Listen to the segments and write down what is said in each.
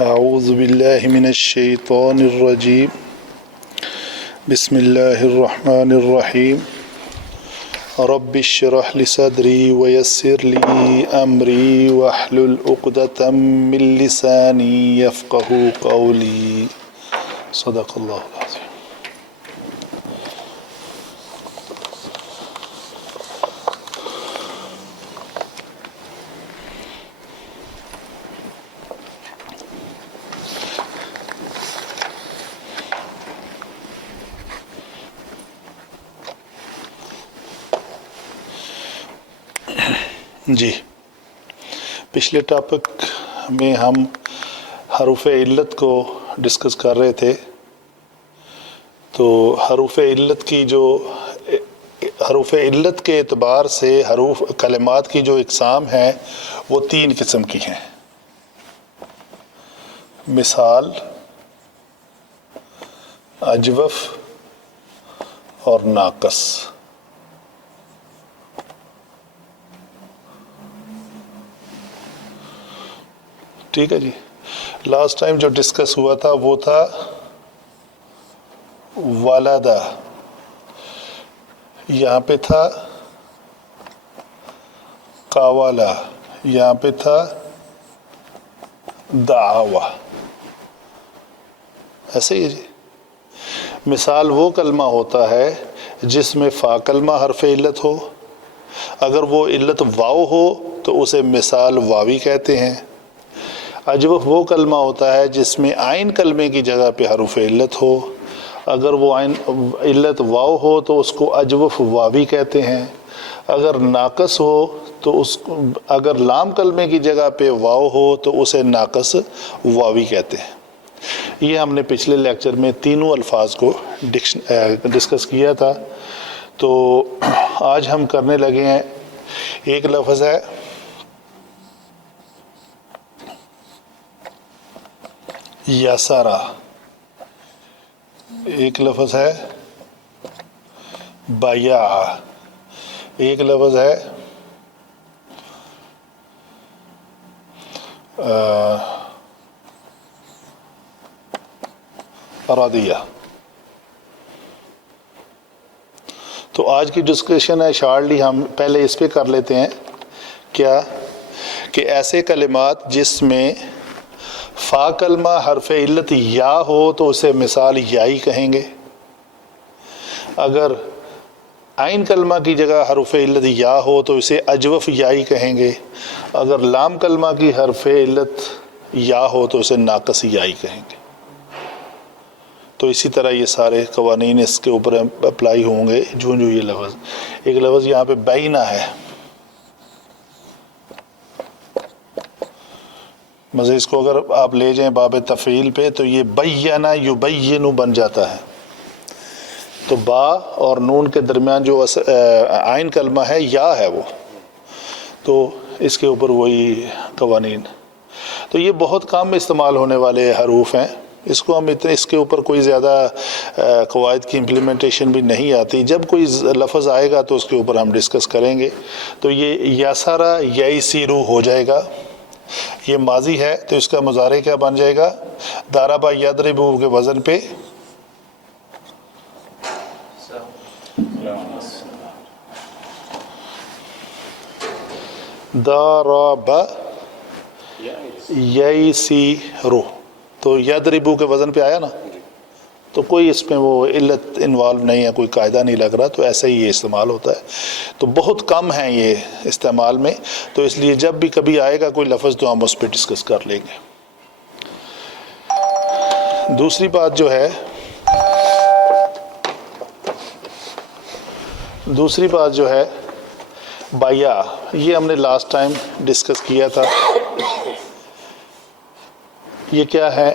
اعوذ باللہ من الشیطان الرجیم بسم اللہ الرحمن الرحیم رب اشرح لی صدری ویسر لی امری واحلل عقدۃ من لسانی یفقہوا قولی صدق اللہ العظیم۔ جی، پچھلے ٹاپک میں ہم حروف علت کو ڈسکس کر رہے تھے۔ تو حروف علت کے اعتبار سے کلمات کی جو اقسام ہیں وہ 3 قسم کی ہیں: مثال، اجوف اور ناقص۔ ٹھیک ہے جی، لاسٹ ٹائم جو ڈسکس ہوا تھا وہ تھا والدہ، یہاں پہ تھا قاولا، یہاں پہ تھا دعوا۔ ایسے ہی جی، مثال وہ کلمہ ہوتا ہے جس میں فا کلمہ حرف علت ہو، اگر وہ علت واو ہو تو اسے مثال واوی کہتے ہیں۔ اجوف وہ کلمہ ہوتا ہے جس میں عین کلمے کی جگہ پہ حروف علت ہو، اگر وہ عین علت واو ہو تو اس کو اجوف واوی کہتے ہیں۔ اگر ناقص ہو تو اگر لام کلمے کی جگہ پہ واو ہو تو اسے ناقص واوی کہتے ہیں۔ یہ ہم نے پچھلے لیکچر میں تینوں الفاظ کو ڈسکس کیا تھا۔ تو آج ہم کرنے لگے ہیں، ایک لفظ ہے یسرا، ایک لفظ ہے بیع، ایک لفظ ہے رضیہ۔ تو آج کی ڈسکشن ہے شارٹلی ہم پہلے اس پہ کر لیتے ہیں کیا کہ ایسے کلمات جس میں فا کلمہ حرف علت یا ہو تو اسے مثال یائی کہیں گے، اگر عین کلمہ کی جگہ حرف علت یا ہو تو اسے اجوف یائی کہیں گے، اگر لام کلمہ کی حرف علت یا ہو تو اسے ناقص یائی کہیں گے۔ تو اسی طرح یہ سارے قوانین اس کے اوپر اپلائی ہوں گے جو یہ لفظ، ایک لفظ یہاں پہ بینہ ہے، مزے اس کو اگر آپ لے جائیں باب تفعیل پہ تو یہ بینا یبین بن جاتا ہے۔ تو با اور نون کے درمیان جو عین کلمہ ہے یا ہے وہ، تو اس کے اوپر وہی قوانین۔ تو یہ بہت کم استعمال ہونے والے حروف ہیں، اس کو ہم اس کے اوپر کوئی زیادہ قواعد کی امپلیمنٹیشن بھی نہیں آتی۔ جب کوئی لفظ آئے گا تو اس کے اوپر ہم ڈسکس کریں گے۔ تو یہ یسرا ییسرو ہو جائے گا، یہ ماضی ہے تو اس کا مضارع کیا بن جائے گا؟ ضرب یضرب کے وزن پہ ضرب ییسرو، تو یضرب کے وزن پہ آیا نا، تو کوئی اس میں وہ علت انوالو نہیں ہے، کوئی قاعدہ نہیں لگ رہا، تو ایسے ہی یہ استعمال ہوتا ہے۔ تو بہت کم ہیں یہ استعمال میں، تو اس لیے جب بھی کبھی آئے گا کوئی لفظ تو ہم اس پہ ڈسکس کر لیں گے۔ دوسری بات جو ہے بیع، یہ ہم نے لاسٹ ٹائم ڈسکس کیا تھا۔ یہ کیا ہے؟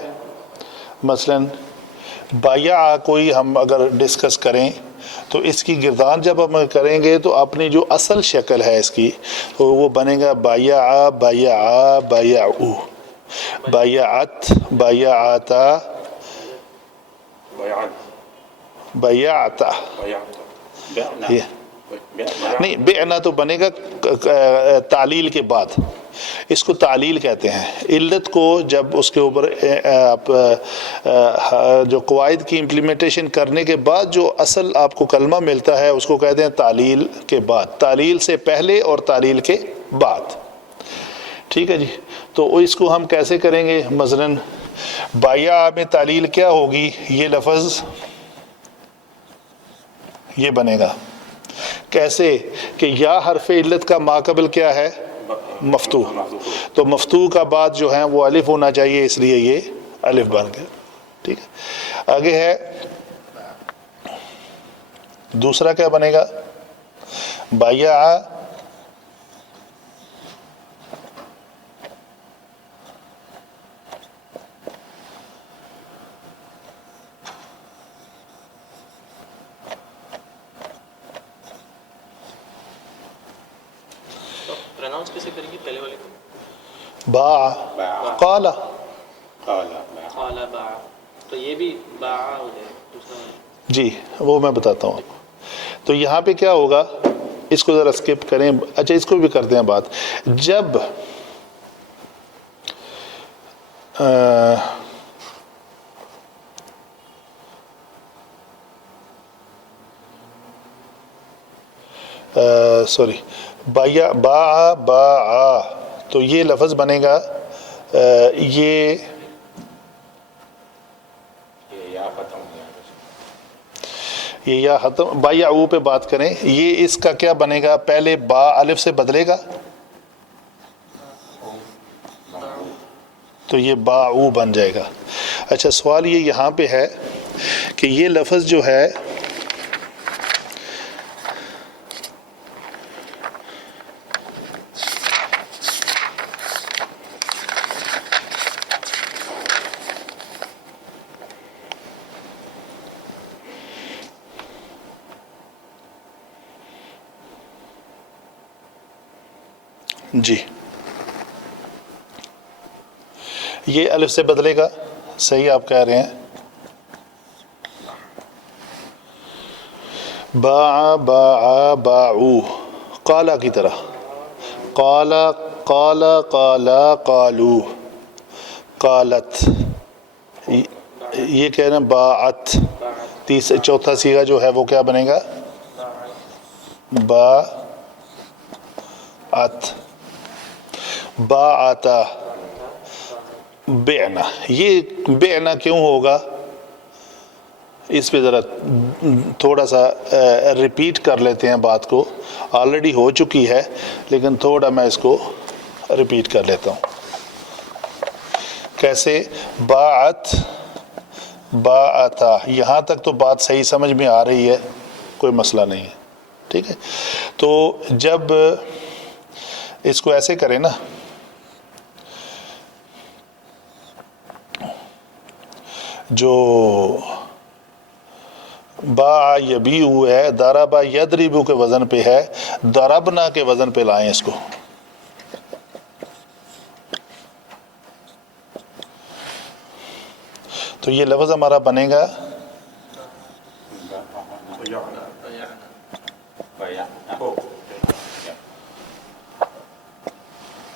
مثلاً بیع کوئی ہم اگر ڈسکس کریں تو اس کی گردان جب ہم کریں گے تو اپنی جو اصل شکل ہے اس کی تو وہ بنے گا بیع بیعا بیعو، بیعت بیعتا بیعتا، نہیں بعنا تو بنے گا تعلیل کے بعد، اس کو تعلیل کہتے ہیں. علت کو جب اس کے اوپر آپ جو قواعد کی امپلیمنٹیشن کرنے کے بعد جو اصل آپ کو کلمہ ملتا ہے اس کو کہتے ہیں تعلیل کے بعد، تعلیل سے پہلے اور تعلیل کے بعد. ٹھیک ہے جی. تو اس کو ہم کیسے کریں گے؟ مثلاً بایع میں تعلیل کیا ہوگی؟ یہ لفظ یہ بنے گا کیسے کہ یا حرف علت کا ماقبل کیا ہے؟ مفتوح. تو مفتوح کا بعد جو ہے وہ الف ہونا چاہیے، اس لیے یہ الف بن گیا. ٹھیک ہے. آگے ہے دوسرا کیا بنے گا؟ بایع پروناؤنس کیسے کریں گے پہلے والے کو؟ باع قال قال باع، تو یہ بھی باع ہو جائے دوسرا والا. جی وہ میں بتاتا ہوں آپ کو. تو یہاں پہ کیا ہوگا، اس کو ذرا اسکپ کریں. اچھا اس کو بھی کرتے ہیں بات. جب سوری باع باع، تو یہ لفظ بنے گا یہ یا ختم. بایعو پہ بات کریں، یہ اس کا کیا بنے گا؟ پہلے با الف سے بدلے گا تو یہ باعو بن جائے گا. اچھا سوال یہ یہاں پہ ہے کہ یہ لفظ جو ہے جی یہ الف سے بدلے گا، صحیح آپ کہہ رہے ہیں. باع باع باعو، قالا کی طرح. قال قال قالا قالو قالت، یہ کہہ رہے ہیں باعت. چوتھا صیغہ جو ہے وہ کیا بنے گا؟ باعت. باعتا بعنا. یہ بعنا کیوں ہوگا؟ اس پہ ذرا تھوڑا سا ریپیٹ کر لیتے ہیں بات کو. آلریڈی ہو چکی ہے لیکن تھوڑا میں اس کو ریپیٹ کر لیتا ہوں. کیسے؟ باعت باعتا، یہاں تک تو بات صحیح سمجھ میں آ رہی ہے، کوئی مسئلہ نہیں ہے. ٹھیک ہے. تو جب اس کو ایسے کریں نا، جو باع یبیع ہے، ضرب یضرب کے وزن پہ ہے، ضربنا کے وزن پہ لائیں اس کو. تو یہ لفظ ہمارا بنے گا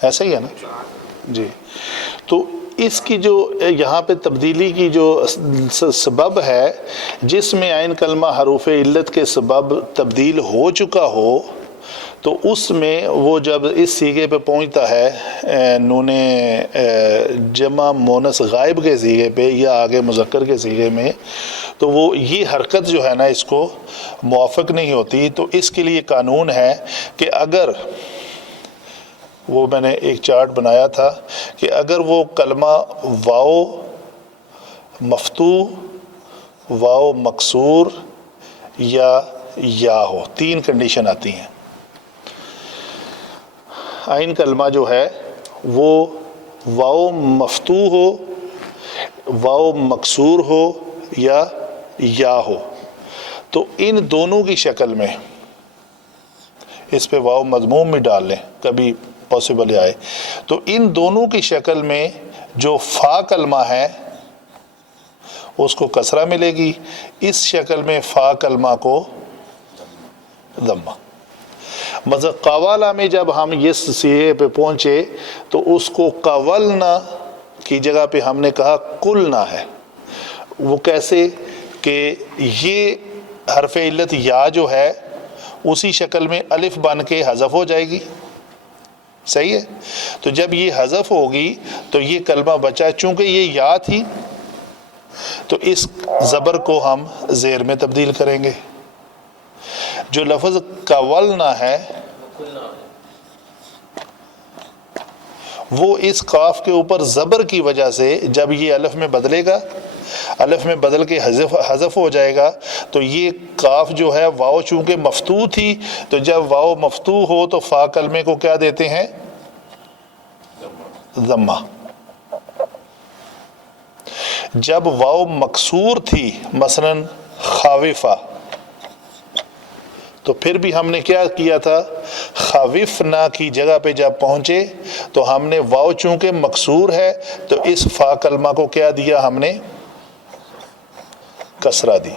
ایسا ہی ہے نا جی. تو اس کی جو یہاں پہ تبدیلی کی جو سبب ہے، جس میں عین کلمہ حروف علت کے سبب تبدیل ہو چکا ہو، تو اس میں وہ جب اس سیغے پہ پہنچتا ہے نون جمع مونس غائب کے سیغے پہ یا آگے مذکر کے سیغے میں، تو وہ یہ حرکت جو ہے نا اس کو موافق نہیں ہوتی. تو اس کے لیے قانون ہے کہ اگر وہ میں نے ایک چارٹ بنایا تھا کہ اگر وہ کلمہ واو مفتوح، واو مکسور یا ہو، تین کنڈیشن آتی ہیں. عین کلمہ جو ہے وہ واو مفتوح ہو، واو مکسور ہو یا ہو، تو ان دونوں کی شکل میں، اس پہ واو مضموم میں ڈال لیں کبھی پاسبل آئے، تو ان دونوں کی شکل میں جو فا کلمہ ہے اس کو کسرہ ملے گی، اس شکل میں فا کلمہ کو ضمہ. مثلا قوالا میں جب ہم یہ سیغے پہ پہنچے تو اس کو قولنا کی جگہ پہ ہم نے کہا قلنا ہے. وہ کیسے کہ یہ حرف علت یا جو ہے اسی شکل میں الف بن کے حذف ہو جائے گی. صحیح ہے. تو جب یہ حذف ہوگی تو یہ کلمہ بچا. چونکہ یہ یا تھی تو اس زبر کو ہم زیر میں تبدیل کریں گے. جو لفظ قولنا ہے وہ اس قاف کے اوپر زبر کی وجہ سے جب یہ الف میں بدلے گا، الف میں بدل کے حذف ہو جائے گا، تو یہ قاف جو ہے واو چونکہ مفتوح تھی، تو جب واو مفتوح ہو تو فا کلمے کو کیا دیتے ہیں؟ ضمہ. جب واو مکسور تھی مثلا خاوفہ، تو پھر بھی ہم نے کیا کیا تھا؟ خوفنا کی جگہ پہ جب پہنچے تو ہم نے واو چونکہ مکسور ہے تو اس فا کلمہ کو کیا دیا؟ ہم نے کسرہ دی.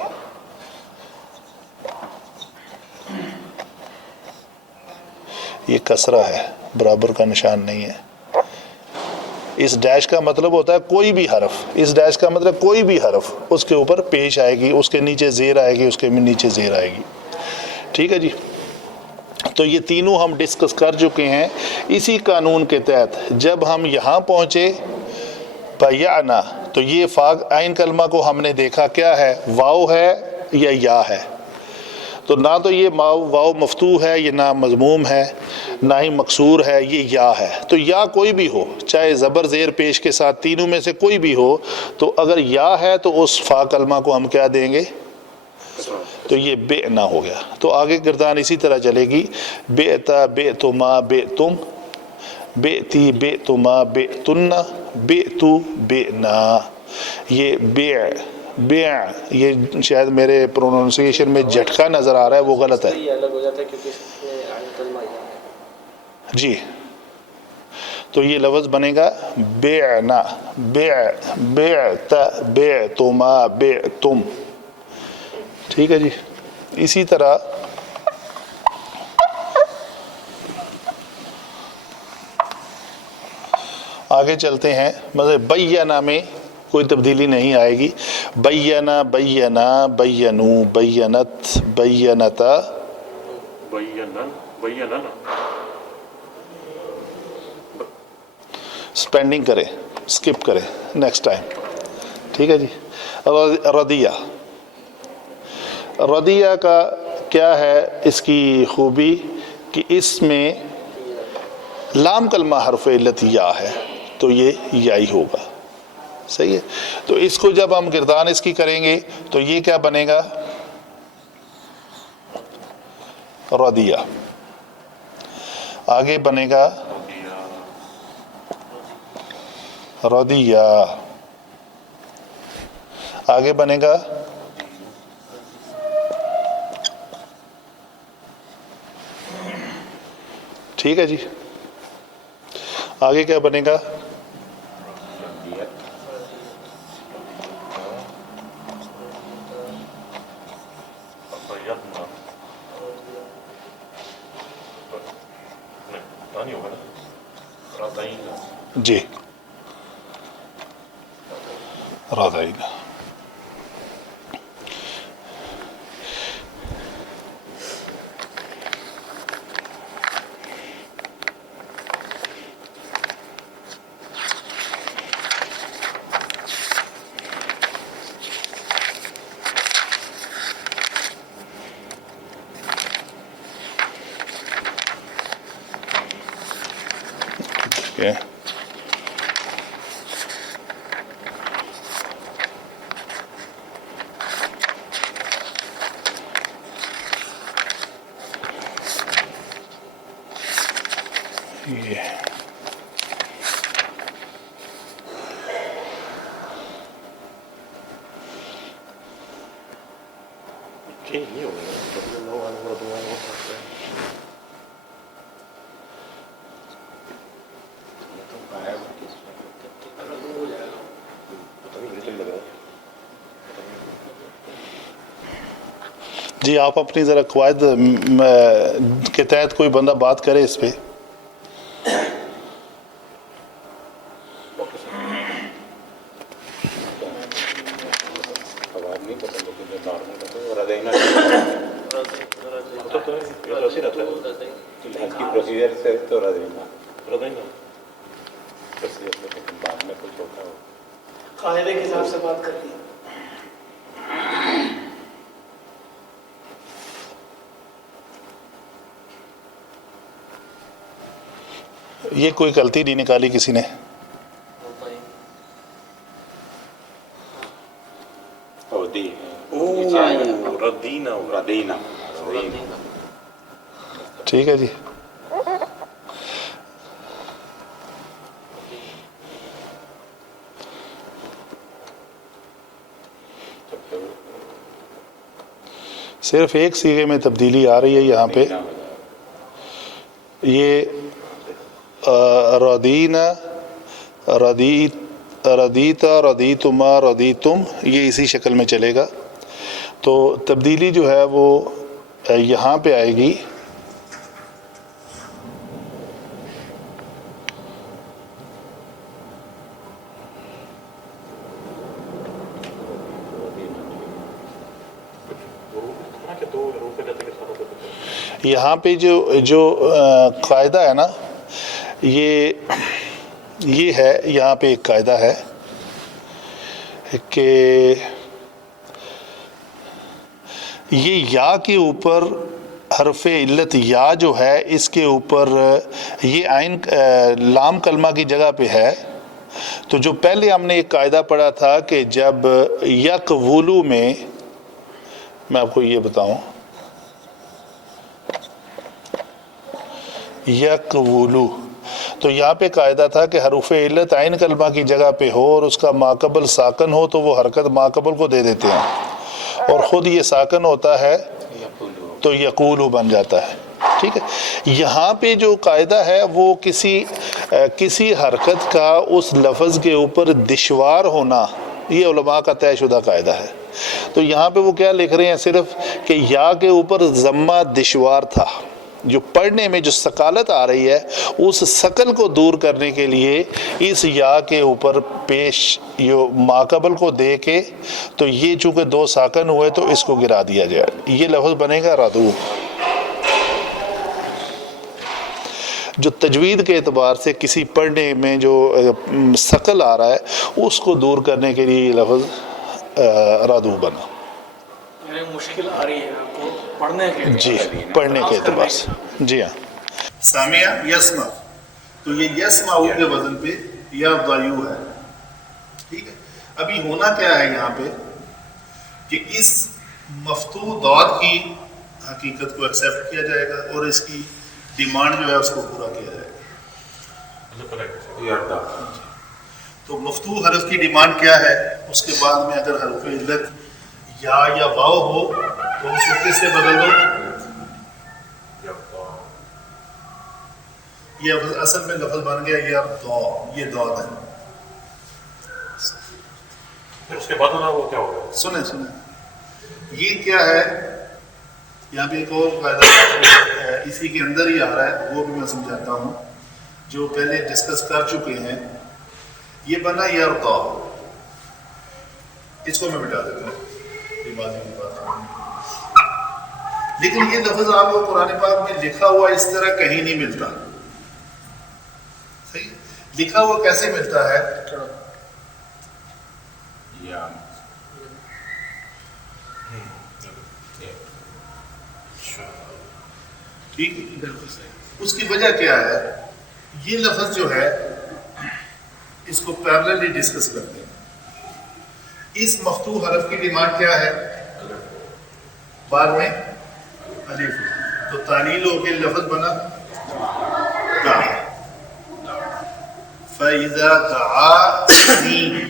یہ کسرہ ہے، برابر کا نشان نہیں ہے. اس ڈیش کا مطلب ہوتا ہے کوئی بھی حرف، اس ڈیش کا مطلب کوئی بھی حرف اس کے اوپر پیش آئے گی، اس کے نیچے زیر آئے گی، اس کے نیچے زیر آئے گی. ٹھیک ہے جی. تو یہ تینوں ہم ڈسکس کر چکے ہیں. اسی قانون کے تحت جب ہم یہاں پہنچے بیعنا، تو یہ فا عین کلمہ کو ہم نے دیکھا کیا ہے، واو ہے یا ہے. تو نہ تو یہ واو مفتوح ہے، یہ نہ مضموم ہے، نہ ہی مکسور ہے، یہ یا ہے. تو یا کوئی بھی ہو، چاہے زبر زیر پیش کے ساتھ، تینوں میں سے کوئی بھی ہو، تو اگر یا ہے تو اس فا کلمہ کو ہم کیا دیں گے؟ تو یہ بے نہ ہو گیا. تو آگے گردان اسی طرح چلے گی. بےتا بے تما بے تم، بےتی بے تما بے تن، بے تو بے نا. یہ بے یہ شاید میرے پروننسیشن میں جھٹکا نظر آ رہا ہے، وہ غلط ہے. یہ الگ ہو جاتا ہے کیونکہ اس میں عین کلمہ یا ہے. جی. تو یہ لفظ بنے گا بیعنا، بیعتا بے تما بے تم. ٹھیک ہے جی. اسی طرح آگے چلتے ہیں. مطلب بینا میں کوئی تبدیلی نہیں آئے گی. بینا بینا بینو بینت بینتا. سپینڈنگ کریں، سکپ کریں نیکسٹ ٹائم. ٹھیک ہے جی. ردیہ، ردیہ کا کیا ہے اس کی خوبی کہ اس میں لام کلمہ حرف علت یا ہے تو یہ یائی ہوگا. صحیح ہے. تو اس کو جب ہم گردان اس کی کریں گے تو یہ کیا بنے گا؟ ردیہ. آگے بنے گا ردیہ. آگے بنے گا ٹھیک ہے جی. آگے کیا بنے گا؟ جی رادائنا. Okay. جی آپ اپنی ذرا قواعد کے تحت کوئی بندہ بات کرے اس پہ. پروسیجر سے تو ردینا بعد میں کچھ ہوتا ہو قاعدے کے حساب سے بات کرنی. یہ کوئی غلطی نہیں نکالی کسی نے. ردینا ٹھیک ہے جی. صرف ایک صیغے میں تبدیلی آ رہی ہے یہاں پہ. یہ ردینا، ردیتا، ردیتما، ردیتم، یہ اسی شکل میں چلے گا. تو تبدیلی جو ہے وہ یہاں پہ آئے گی. یہاں پہ جو قاعدہ ہے نا، یہ ہے، یہاں پہ ایک قاعدہ ہے کہ یہ یا کے اوپر حرف علت یا جو ہے اس کے اوپر یہ عین لام کلمہ کی جگہ پہ ہے. تو جو پہلے ہم نے ایک قاعدہ پڑھا تھا کہ جب یقولو میں آپ کو یہ بتاؤں، یقولو، تو یہاں پہ قاعدہ تھا کہ حروف علت عین کلمہ کی جگہ پہ ہو اور اس کا ماقبل ساکن ہو تو وہ حرکت ماقبل کو دے دیتے ہیں، اور خود یہ ساکن ہوتا ہے تو یقولو بن جاتا ہے. ٹھیک ہے. یہاں پہ جو قاعدہ ہے وہ کسی حرکت کا اس لفظ کے اوپر دشوار ہونا، یہ علماء کا طے شدہ قاعدہ ہے. تو یہاں پہ وہ کیا لکھ رہے ہیں صرف کہ یا کے اوپر ضمہ دشوار تھا، جو پڑھنے میں جو ثقالت آ رہی ہے اس ثقل کو دور کرنے کے لیے اس یا کے اوپر پیش یہ ماقبل کو دے کے، تو یہ چونکہ دو ساکن ہوئے تو اس کو گرا دیا جائے. یہ لفظ بنے گا ردو. جو تجوید کے اعتبار سے کسی پڑھنے میں جو ثقل آ رہا ہے اس کو دور کرنے کے لیے یہ لفظ ردو بنا. یعنی مشکل آ رہی ہے آپ کو پڑھنے کے، جی پڑھنے کے اعتبار سے. جی ہاں. سامعہ یسمع، تو یہ یسمع کے وزن پہ یا ضیو ہے. ٹھیک ہے. ابھی ہونا کیا ہے یہاں پہ کہ اس مفتوح ضاد کی حقیقت کو ایکسیپٹ کیا جائے گا اور اس کی ڈیمانڈ جو ہے اس کو پورا کیا جائے گا. تو مفتوح حرف کی ڈیمانڈ کیا ہے؟ اس کے بعد میں اگر حرف علت یا واو ہو تو اس کو کس سے بدل دو؟ یہ اصل میں لفظ بن گیا یا دو، یہ دو ہے. اس کے بعد وہ کیا ہوگا؟ سنیں یہ کیا ہے؟ یہاں پہ ایک اور قاعدہ اسی کے اندر ہی آ رہا ہے، وہ بھی میں سمجھاتا ہوں، جو پہلے ڈسکس کر چکے ہیں. یہ بنا یرضا، اس کو میں مٹا دیتا ہوں، یہ بات کی بات ہے. لیکن یہ لفظ آپ کو قرآن پاک میں لکھا ہوا اس طرح کہیں نہیں ملتا. صحیح؟ لکھا ہوا کیسے ملتا ہے؟ ٹھیک ہے، بالکل صحیح. اس کی وجہ کیا ہے؟ یہ لفظ جو ہے اس کو پیرللی ڈسکس کرتے ہیں. اس مفتوح حرف کی ڈیمانڈ کیا ہے؟ بعد میں الف، تو تعلیل ہو کے لفظ بنا دعا. فَإِذَا دَعَانِي،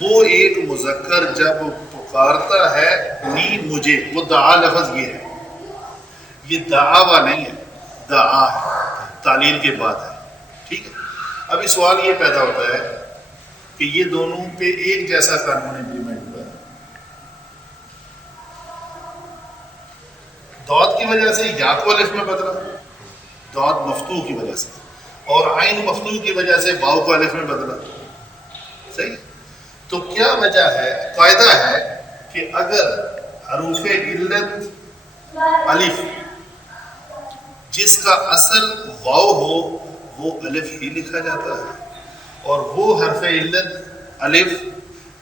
وہ ایک مذکر جب پکارتا ہے نی مجھے، وہ دعا لفظ یہ ہے، یہ دعاوا نہیں ہے، دعا ہے، تعلیل کے بعد ہے. ٹھیک ہے. ابھی سوال یہ پیدا ہوتا ہے کہ یہ دونوں پہ ایک جیسا قانون امپلیمنٹ ہوا ہے. داد کی وجہ سے یا کو الف میں بدلا، داد مفتوح کی وجہ سے، اور عین مفتوح کی وجہ سے واو کو الف میں بدلا. صحیح. تو کیا وجہ ہے؟ قاعدہ ہے کہ اگر حروف علت الف جس کا اصل واو ہو وہ الف ہی لکھا جاتا ہے، اور وہ حرف علت الف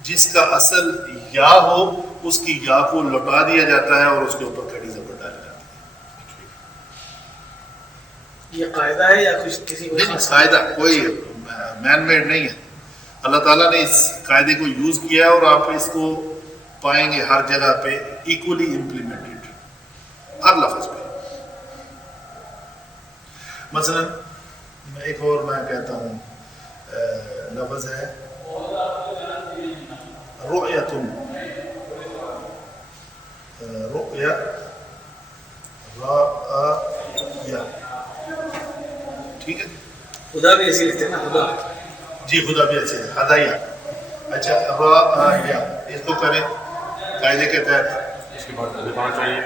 جس کا اصل یا ہو اس کی یا کو لوٹا دیا جاتا ہے اور اس کے اوپر کھڑی زبر ڈالی جاتی ہے. یہ قاعدہ ہے یا کچھ کسی نہیں، قاعدہ کوئی مین میڈ نہیں ہے. اللہ تعالیٰ نے اس قاعدے کو یوز کیا ہے اور آپ اس کو پائیں گے ہر جگہ پہ ایکولی امپلیمنٹڈ ہر لفظ پہ. مثلا ایک اور میں کہتا ہوں لفظ ہے رؤیتن، رؤیا رأیا، ٹھیک ہے. خدا بھی ایسے لکھتے ہیں نا، خدا. جی خدا بھی ایسے ہے، ہدایہ. اچھا رأیا اس کو کریں قاعدے کے تحت. اس کے بعد الف آنا چاہیے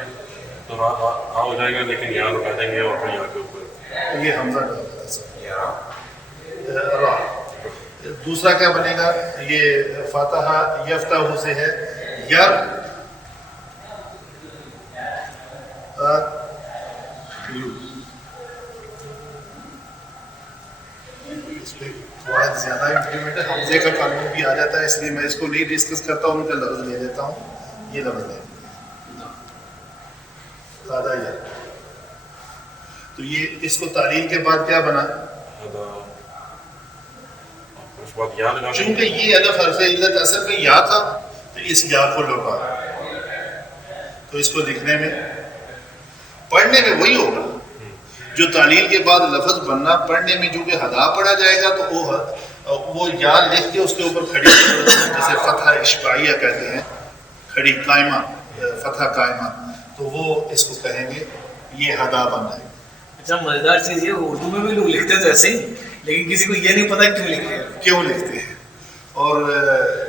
تو را ہو جائے گا، لیکن یہاں لگا دیں گے اور پھر یہاں کے اوپر یہ حمزہ ڈال دیتا ہے سر. را. دوسرا کیا بنے گا؟ یہ فاتحہ یفتح سے ہے یر اس پہ تھوڑا زیادہ امپلیمنٹ ہے، حمزے کا قانون بھی آ جاتا ہے، اس لیے میں اس کو نہیں ڈسکس کرتا ہوں، ان کا لفظ لے لیتا ہوں. یہ لفظ ہے سادہ یر. تو یہ اس کو تعلیل کے بعد کیا بنا؟ اس بعد یا لگا دیں گے. چونکہ یہ الف حرف علت اصل میں یا تھا تو اس یا کو لوٹا، تو اس کو لکھنے میں پڑھنے میں وہی ہوگا جو تعلیل کے بعد لفظ بننا. پڑھنے میں جو کہ ہدا پڑھا جائے گا تو وہ یا لکھ کے اس کے اوپر کھڑی جیسے فتح اشباعیہ کہتے ہیں، کھڑی قائمہ، فتح قائمہ، تو وہ اس کو کہیں گے یہ ہدا بن جائے گا. اچھا مزیدار چیز یہ اردو میں بھی لوگ لکھتے ہیں ایسے ہی، لیکن کسی کو یہ نہیں پتا کیوں لکھتے ہیں. کیوں لکھتے ہیں. اور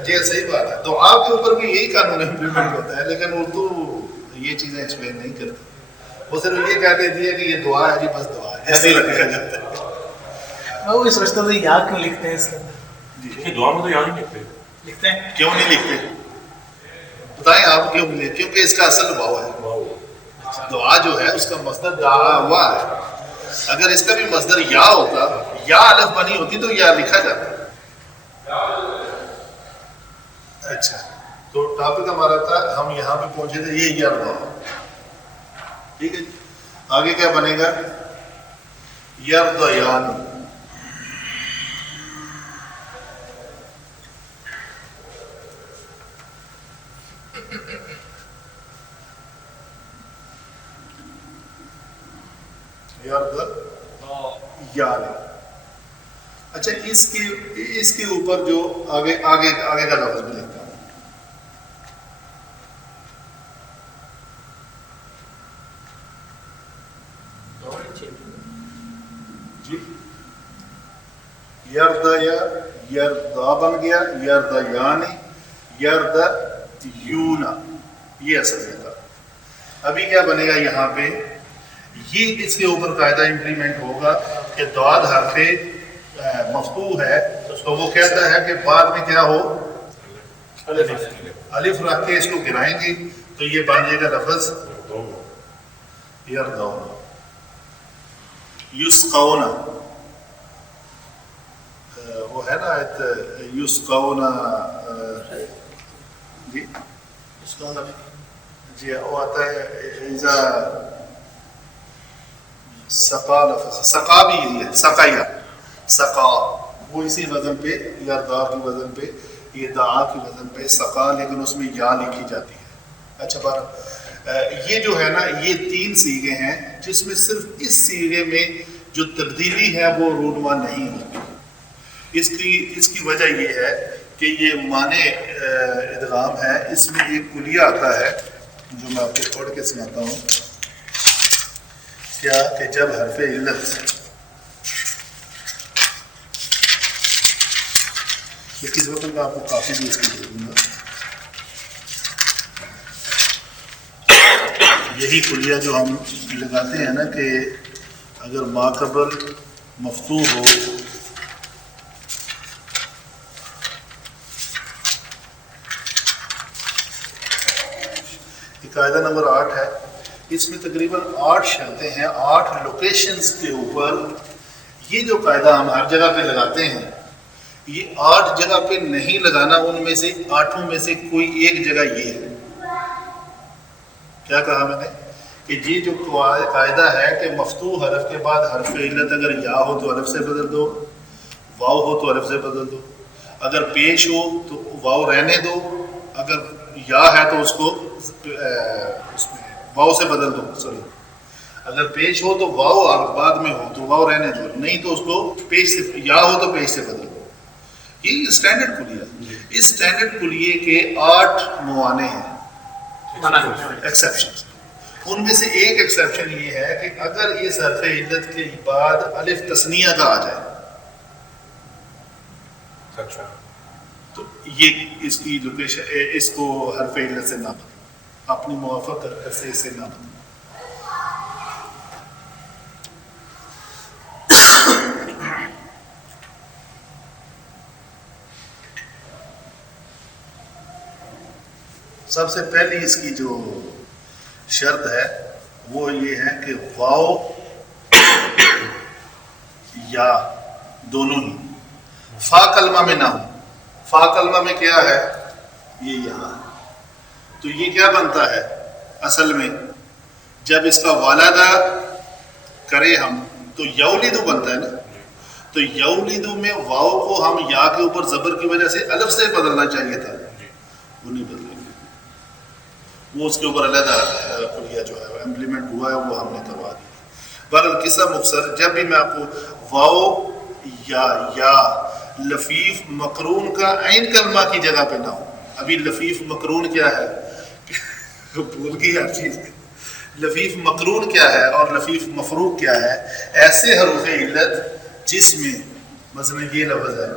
یہ صحیح بات ہے. تو آپ کے اوپر بھی یہی قانون امپلیمنٹ ہوتا ہے، لیکن اردو یہ چیزیں ایکسپلین نہیں کرتی. وہ صرف یہ کہہ دیتی ہے کہ یہ دعا ہے جی، بس دعا ہے، ایسے ہی لکھا جاتا ہے. میں وہی سوچتا تھا یا کیوں لکھتے ہیں اس کے اندر. دیکھیے دعا میں تو یہاں نہیں لکھتے. لکھتے ہیں کیوں نہیں لکھتے؟ بتائیں آپ کیوں نہیں؟ کیونکہ اس کا اصل واو ہے. دعا جو ہے اس کا مصدر دعا ہوا ہے. اگر اس کا بھی مصدر یا ہوتا، یا الف بنی ہوتی تو یا لکھا جاتا. اچھا، تو ٹاپک ہمارا تھا، ہم یہاں پہ پہنچے تھے یہ یا دعا. ٹھیک ہے جی. آگے کیا بنے گا؟ یردیان. یاد. اچھا اس کے اوپر جو آگے کا لفظ بھی لکھتا ہوں. جی یردا بن گیا، یردیانی، یردیونا، یہ اصل میں تھا. ابھی کیا بنے گا یہاں پہ؟ یہ اس کے اوپر قاعدہ امپلیمنٹ ہوگا کہ داد حرف مفتوح ہے تو وہ کہتا ہے کہ بعد میں کیا ہو؟ الف رکھ کے اس کو گرائیں گے تو یہ بن جائے گا لفظ یردون. یسقون، وہ ہے نا آیت یسقون. جی جی وہ آتا ہے اذا سقا. لفظ سقا بھی یہی ہے، سقایا، سقا، وہ اسی وزن پہ، یردا کی وزن پہ، یہ دعا کی وزن پہ سقا، لیکن اس میں یا لکھی جاتی ہے. اچھا بات، یہ جو ہے نا یہ 3 صیغے ہیں جس میں صرف اس صیغے میں جو تبدیلی ہے وہ رونما نہیں ہوتی. اس کی وجہ یہ ہے کہ یہ معنی ادغام ہے. اس میں ایک کلیہ آتا ہے جو میں آپ کو پڑھ کے سناتا ہوں. کیا کہ جب حرف علت کس وقت میں آپ کو کافی بھی اس کی دے دوں گا. یہی کلیہ جو ہم لگاتے ہیں نا کہ اگر ما قبل مفتوح ہو یہ قاعدہ نمبر 8 ہے، اس میں تقریباً 8 شرطیں ہیں 8 لوکیشنز کے اوپر. یہ جو قاعدہ ہم ہر جگہ پہ لگاتے ہیں یہ 8 جگہ پہ نہیں لگانا، ان میں سے 8 میں سے کوئی ایک جگہ یہ ہے. کیا کہا میں نے کہ یہ جو قاعدہ ہے کہ مفتوح حرف کے بعد حرف علت اگر یا ہو تو الف سے بدل دو، واو ہو تو الف سے بدل دو، اگر پیش ہو تو واو رہنے دو، اگر یا ہے تو اس کو اس میں واو سے بدل دو، سوری اگر پیش ہو تو واو بعد میں ہو تو واو رہنے دو، نہیں تو اس کو پیش سے یا ہو تو پیش سے بدل دو. یہ اسٹینڈرڈ کلیہ، اس اسٹینڈرڈ کلیے کے 8 موانع ہیں، ایکسیپشن. ان میں سے ایک ایکسیپشن یہ ہے کہ اگر اس حرف علت کے بعد الف تثنیہ کا آ جائے اچھا تو یہ اس کی لوکیشن اس کو حرف علت سے نہ بدلو، اپنی موافقت سے اسے نہ بدلو. سب سے پہلی اس کی جو شرط ہے وہ یہ ہے کہ واو یا دونوں ہی فا کلمہ میں نہ ہو. فا کلمہ میں کیا ہے؟ یہ یہاں. تو یہ کیا بنتا ہے اصل میں؟ جب اس کا والدہ کرے ہم تو یولیدو بنتا ہے نا. تو یولیدو میں واو کو ہم یا کے اوپر زبر کی وجہ سے الف سے بدلنا چاہیے تھا، وہ نہیں بدلے. وہ اس کے اوپر علیحدہ کلیہ جو ہے امپلیمنٹ ہوا ہے، وہ ہم نے کروا دیا. بہرحال قصہ مختصر، جب بھی میں آپ کو واو یا لفیف مقرون کا عین کلمہ کی جگہ پہ نہ ہو. ابھی لفیف مقرون کیا ہے بھول گئی ہر چیز. لفیف مقرون کیا ہے اور لفیف مفروق کیا ہے؟ ایسے حروف علت جس میں مثلا یہ لفظ ہے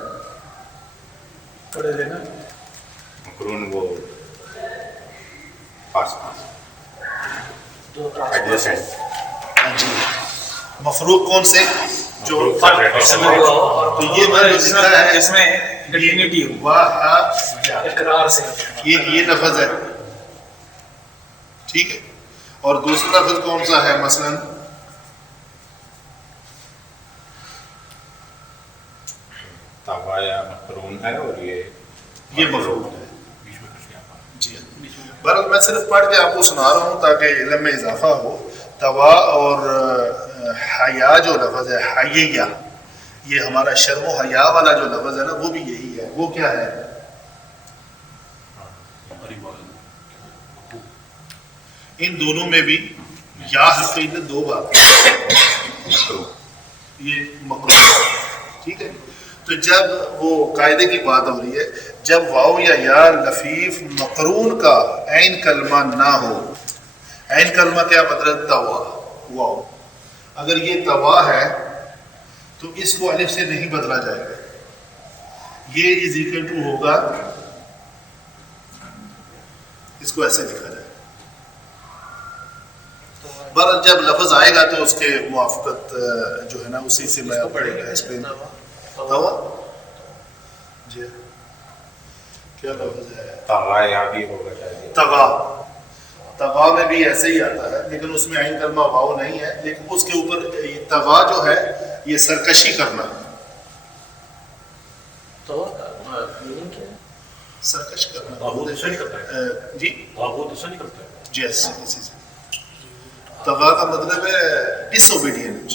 پڑھ لینا مقرون وہ پاس ایڈجسٹنٹ. جی مفروق کون سے؟ جو تو یہ میں نے لکھا ہے اس میں کنٹینیوٹی ہو اقرار سے یہ لفظ ہے، ٹھیک ہے. اور دوسرا لفظ کون سا ہے؟ مثلا توایا مقرون ہے اور یہ مفروق ہے. جی بہرحال میں صرف پڑھ کے آپ کو سنا رہا ہوں تاکہ علم میں اضافہ ہو. توا اور حیا جو لفظ ہے حییہ، یہ ہمارا شرم و حیا والا جو لفظ ہے نا وہ بھی یہی ہے. وہ کیا ہے؟ ان دونوں میں بھی یا حرف علت 2 بار یہ مقروض، ٹھیک ہے. تو جب وہ قاعدے کی بات ہو رہی ہے، جب واو یا لفیف مقرون کا عین کلمہ نہ ہو. عین کلمہ کیا مطلب؟ توا. واو اگر یہ توا ہے تو اس کو الف سے نہیں بدلا جائے گا. یہ از اکول ٹو ہوگا، اس کو ایسے لکھا جائے. بہرحال جب لفظ آئے گا تو اس کے موافقت جو ہے نا اسی سے میں پڑھے گا ایکسپلین. توا جی کیا لفظ ہے؟ توایا بھی ہوگا شاید. تغا میں بھی ایسے ہی آتا ہے لیکن اس میں عین کلمہ واو نہیں ہے، لیکن اس کے اوپر تغا جو ہے یہ سرکشی کرنا ہے. سرکش کرنا جی جیس اسی سے. تغا کا مطلب ہے ڈس اوبیڈینٹ.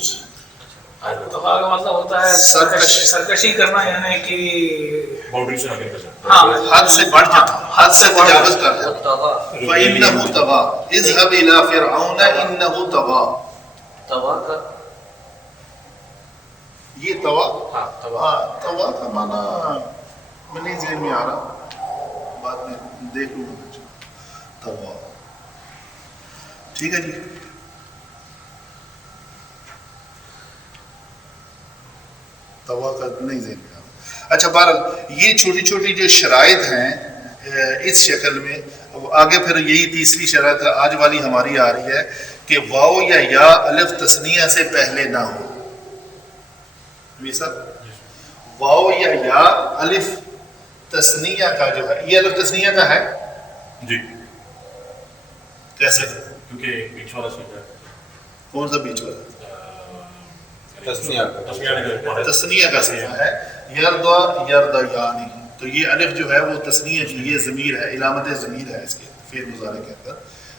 تغا کا مطلب ہوتا ہے سرکشی کرنا، یعنی کہ باؤنڈری سے آگے نکل جانا. ہاں حد سے بڑھ جاتا، حد سے تجاوز کر جاتا. فَإِنَّهُ طَغَى اذْهَبْ إِلَى فِرْعَوْنَ إِنَّهُ طَغَى. توا کا یہ توا، ہاں توا. ہاں توا کا معنی میں نہیں ذہن میں آ رہا، بعد میں دیکھ لوں گا. توا ٹھیک ہے جی. توا کا نہیں ذہن میں آ رہا. اچھا بہرحال یہ چھوٹی چھوٹی جو شرائط ہیں اس شکل میں آگے پھر یہی تیسری شرط آج والی ہماری آ رہی ہے کہ واو یا الف تثنیہ سے پہلے نہ ہو. واو یا الف تثنیہ کا جو ہے، یہ الف تثنیہ کا ہے جی، کیسے؟ کیونکہ بیچ والا سیکھا ہے. کون سا بیچ والا؟ تسنیہ تثنیہ کا صیغہ ہے. یردا یردیانی، تو یہ الف جو ہے وہ تثنیہ کی، یہ ضمیر ہے، علامت ضمیر ہے اس کے فعل مضارع کے اندر.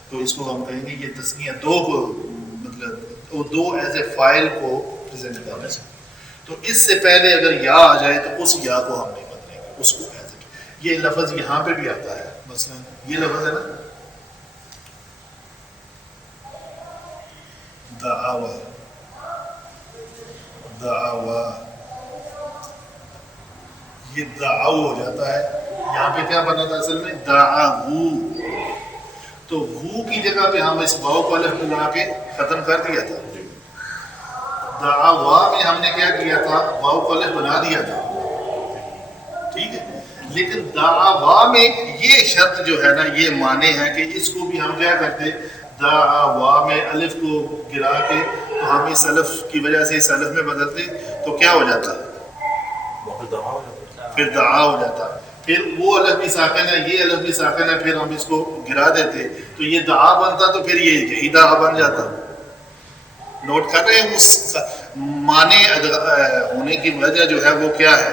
تو اس کو ہم کہیں گے یہ تثنیہ دو کو، مطلب وہ دو ایز اے فائل کو پریزنٹ کر رہے ہیں. تو اس سے پہلے اگر یا آ جائے تو اس یا کو ہم نہیں بدلیں گے، اس کو ایز اے. یہ لفظ یہاں پہ بھی آتا ہے، مثلا یہ لفظ ہے نا دعوا، دعوا، یہ دعو ہو جاتا ہے. یہاں پہ کیا بنا تھا اصل میں؟ دعو. تو وو کی جگہ پہ ہم اس واو کو الف ملا کے ختم کر دیا تھا. دعوا میں ہم نے کیا کیا تھا؟ واو کو الف بنا دیا تھا، ٹھیک ہے. لیکن دعوا میں یہ شرط جو ہے نا، یہ معنی ہے کہ اس کو بھی ہم کیا کرتے، دعوا میں الف کو گرا کے تو ہم اس الف کی وجہ سے اس الف میں بدلتے تو کیا ہو جاتا؟ پھر دعا ہو جاتا. پھر وہ الف بھی ساکن ہے، یہ الف بھی ساکن ہے، پھر ہم اس کو گرا دیتے تو یہ دعا بنتا، تو پھر یہ دعا بن جاتا. نوٹ کر رہے ہیں اس معنی ہونے کی وجہ جو ہے وہ کیا ہے؟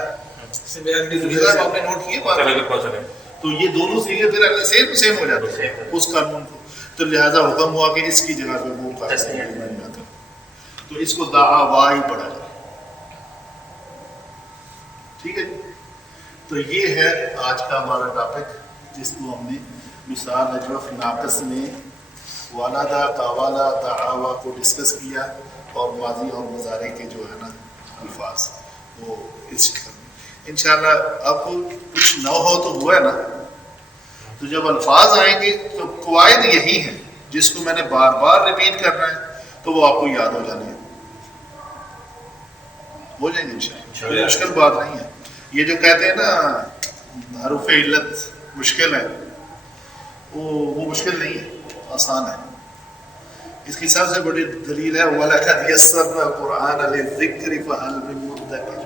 آپ نے نوٹ کیے بات؟ تو یہ دونوں سیغے پھر سیم ہو جاتے ہیں اس قانون کو. تو لہذا حکم ہوا کہ اس کی جگہ پہ وہ قاعدہ، تو اس کو دعوا ہی پڑھا جائے. ٹھیک ہے. تو یہ ہے آج کا ہمارا ٹاپک، جس کو ہم نے مثال اجرف ناقص میں والدہ قاوالا تعاوا کو ڈسکس کیا، اور ماضی اور مضارع کے جو ہے نا الفاظ وہ اس شکل میں. انشاءاللہ اب کچھ نہ ہو تو ہوا ہے نا. تو جب الفاظ آئیں گے تو قواعد یہی ہیں جس کو میں نے بار بار ریپیٹ کرنا ہے، تو وہ آپ کو یاد ہو جانے ہیں، ہو جائیں گے انشاءاللہ. مشکل بات نہیں ہے. یہ جو کہتے ہیں نا حروف علت مشکل ہے، وہ مشکل نہیں ہے، آسان ہے. اس کی سب سے بڑی دلیل ہے وَلَقَدْ يَسَّرْنَا الْقُرْآنَ لِلذِّكْرِ فَهَلْ مِن مُدَّكِرٍ.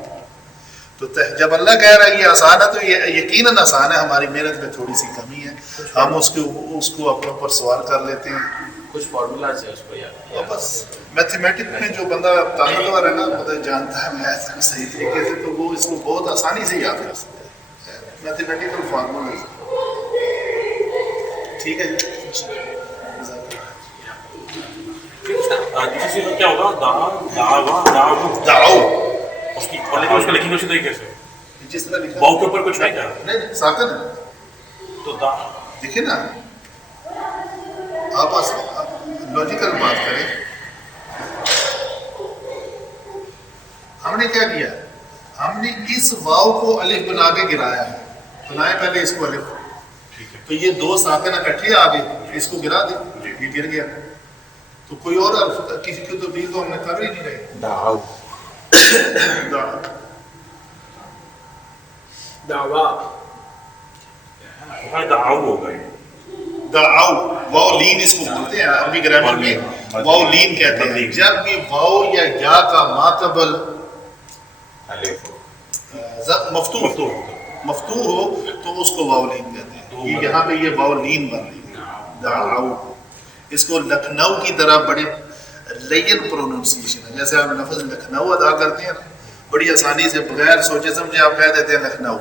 تو جب اللہ کہہ رہا ہے یہ آسان ہے تو یہ یقیناً آسان ہے. ہماری محنت میں تھوڑی سی کمی ہے، ہم اس کو اپنے اوپر سوال کر لیتے ہیں. کچھ فارمولاز ہے اس کو یاد، اور بس میتھمیٹک میں جو بندہ طاقتور ہے نا، مطلب جانتا ہے میتھ کو صحیح طریقے سے، تو وہ اس کو بہت آسانی سے یاد کر سکتا ہے. Mathematical formula. ٹھیک ہے جی. کیا ہوگا؟ دعو اس کی اس کو لکھیں گے اسی طریقے سے، جس طرح لکھا واو کے اوپر کچھ نہیں کیا، نہیں ساکن ہے. تو دیکھیں نا، آپ لاجیکل بات کریں. ہم نے کیا کیا؟ ہم نے اس واو کو الف بنا کے گرایا ہے. بنائے پہلے اس کو الف، تو یہ دو ساکن اکٹھے آ گئے، اس کو گرا دیں، یہ گر گیا. تو کوئی اور کسی کی تبدیل تو ہم نے کر ہی نہیں رہے. دعو ہوگا. دعو واو لین اس کو بولتے ہیں عربی گرامر میں، واو لین کہتے ہیں. جب بھی واو یا کا ماقبل مفتوح ہو تو اس کو واو لین کہتے ہیں. یہ یہاں پہ یہ واو لین بن رہی ہے دعو. اس کو لکھنؤ کی طرح بڑے لین پروننسیشن ہے. جیسے آپ لفظ لکھنؤ ادا کرتے ہیں نا، بڑی آسانی سے بغیر سوچے سمجھے آپ کہہ دیتے ہیں لکھنؤ.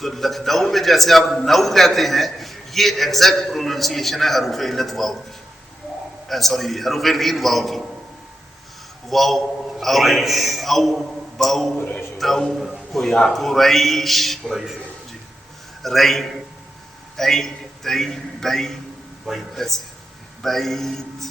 تو لکھنؤ میں جیسے آپ نو کہتے ہیں، یہ ایگزیکٹ پروننسیشن ہے حروف علت واو کی، سوری حروف لین واو کی. واو او باو تو قریش، جی، رئی ای تی بئی، ایسے بیت